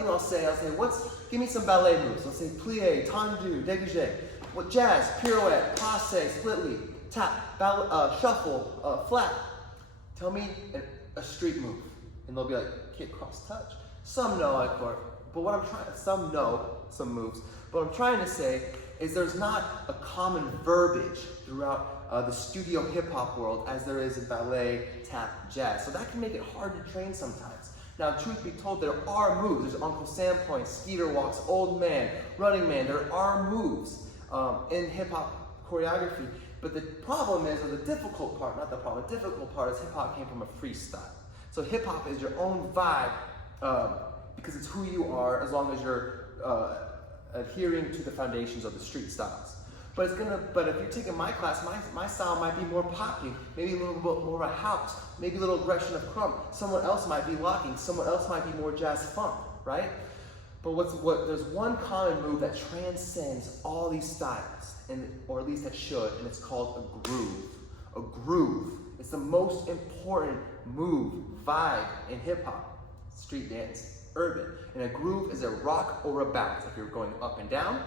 thing I'll say, give me some ballet moves. I'll say plie, tendu, dégagé. What jazz, pirouette, passe, split lead, tap, shuffle, flat. Tell me a street move. And they'll be like, kick, cross, touch. Some know, some know some moves. But what I'm trying to say is there's not a common verbiage throughout the studio hip hop world as there is in ballet, tap, jazz. So that can make it hard to train sometimes. Now, truth be told, there are moves. There's Uncle Sam points, Skeeter walks, old man, running man. There are moves in hip hop choreography. But the problem is, or the difficult part, not the problem, the difficult part is hip hop came from a freestyle. So hip hop is your own vibe because it's who you are as long as you're adhering to the foundations of the street styles. But if you're taking my class, my style might be more popping, maybe a little bit more of a house, maybe a little aggression of crump. Someone else might be locking, someone else might be more jazz funk, right? But there's one common move that transcends all these styles, or at least that should, and it's called a groove. A groove. It's the most important move, vibe in hip hop, street dance, urban. And a groove is a rock or a bounce. If you're going up and down,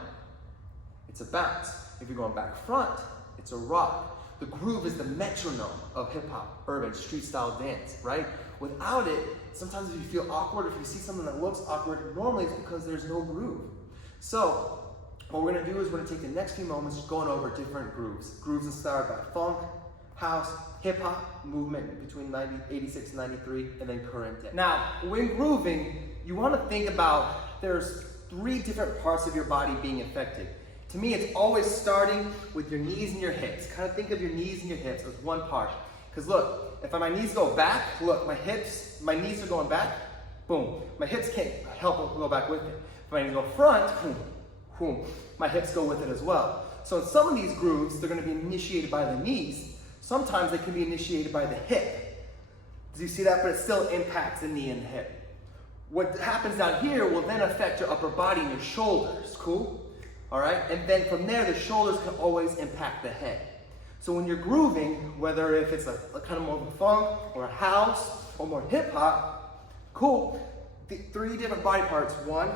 it's a bounce. If you're going back front, it's a rock. The groove is the metronome of hip hop, urban, street style dance, right? Without it, sometimes if you feel awkward, if you see something that looks awkward, normally it's because there's no groove. So what we're gonna do is we're gonna take the next few moments going over different grooves. Grooves inspired by funk, house, hip hop movement between 86 and 93, and then current day. Now, when grooving, you wanna think about there's 3 different parts of your body being affected. To me, it's always starting with your knees and your hips. Kind of think of your knees and your hips as one part. Because look, if my knees go back, look, my knees are going back, boom. My hips can't help go back with it. If my knees go front, boom, boom. My hips go with it as well. So in some of these grooves, they're gonna be initiated by the knees. Sometimes they can be initiated by the hip. Do you see that? But it still impacts the knee and the hip. What happens down here will then affect your upper body and your shoulders, cool? All right, and then from there, the shoulders can always impact the head. So when you're grooving, whether if it's a kind of more of a funk or a house or more hip hop, cool, the 3 different body parts, 1,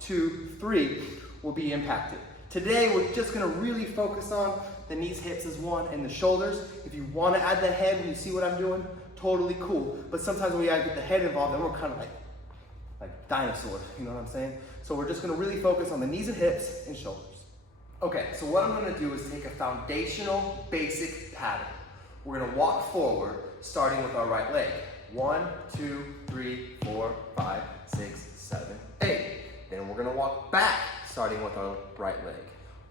2, 3, will be impacted. Today, we're just gonna really focus on the knees, hips is 1, and the shoulders. If you wanna add the head and you see what I'm doing, totally cool. But sometimes when we get the head involved, then we're kind of like dinosaurs, you know what I'm saying? So we're just gonna really focus on the knees and hips and shoulders. Okay, so what I'm gonna do is take a foundational, basic pattern. We're gonna walk forward, starting with our right leg. 1, 2, 3, 4, 5, 6, 7, 8. Then we're gonna walk back, starting with our right leg.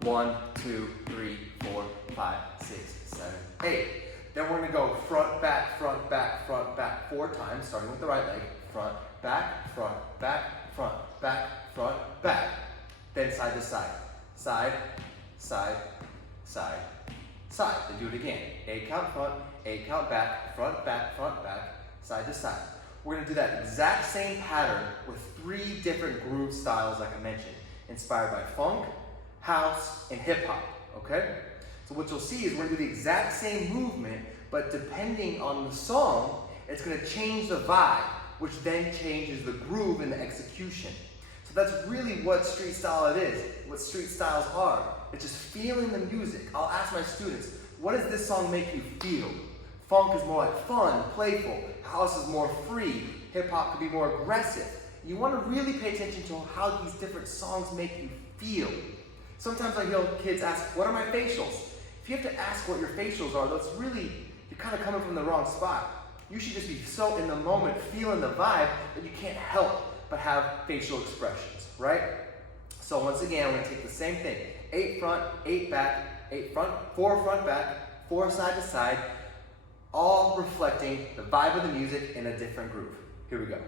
1, 2, 3, 4, 5, 6, 7, 8. Then we're gonna go front, back, 4 times, starting with the right leg. Front, back, front, back, front, back, front, back. Then side to side. Side, side, side, side. Then do it again. 8 count front, 8 count back, front, back, side to side. We're gonna do that exact same pattern with 3 different groove styles like I mentioned, inspired by funk, house, and hip hop, okay? So what you'll see is we're gonna do the exact same movement, but depending on the song, it's gonna change the vibe, which then changes the groove and the execution. So that's really what street style it is, what street styles are. It's just feeling the music. I'll ask my students, what does this song make you feel? Funk is more like fun, playful. House is more free. Hip hop could be more aggressive. You want to really pay attention to how these different songs make you feel. Sometimes I hear kids ask, what are my facials? If you have to ask what your facials are, that's really, you're kind of coming from the wrong spot. You should just be so in the moment, feeling the vibe, that you can't help but have facial expressions, right? So once again, we're gonna take the same thing. 8 front, 8 back, 8 front, 4 front back, 4 side to side, all reflecting the vibe of the music in a different groove. Here we go.